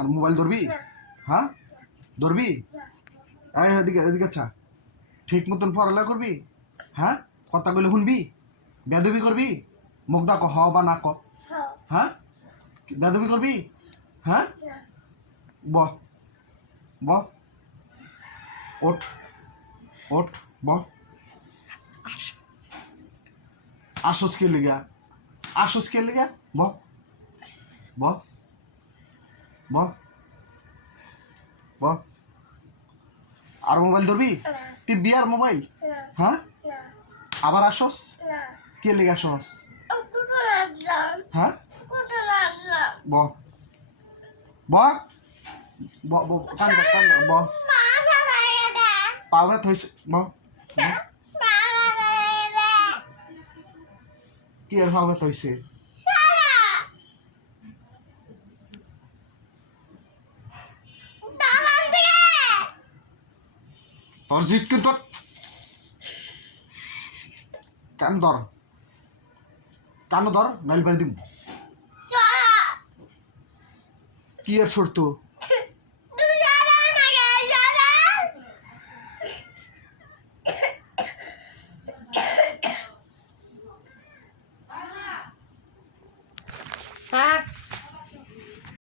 আর mobile ধরবি? হ্যাঁ ধরবি? এদিকে এদিকে আচ্ছা ঠিক মতন পড়ালেখা করবি? হ্যাঁ কথা কইলে শুনবি? বেদবি করবি? মুখ দা ক হ বা না ক? হ্যাঁ বেদবি করবি? হ্যাঁ ব ব ওঠ ওঠ ব আসস কে লিগা? আসস কে লিগা? ব ব ব ব আর মোবাইল ধরবি? টিপবি আর মোবাইল? হ্যাঁ আবার আসস কে লিগা আসস? হ্যাঁ ব ব ব ব কান্দ কান্দ ব পাওয়া থইছে ব কি আর পাওয়া থইছে? তোর জিত কি তোর কান ধর কান ধর নাইল বাড়ি দিব কি আর শর্ত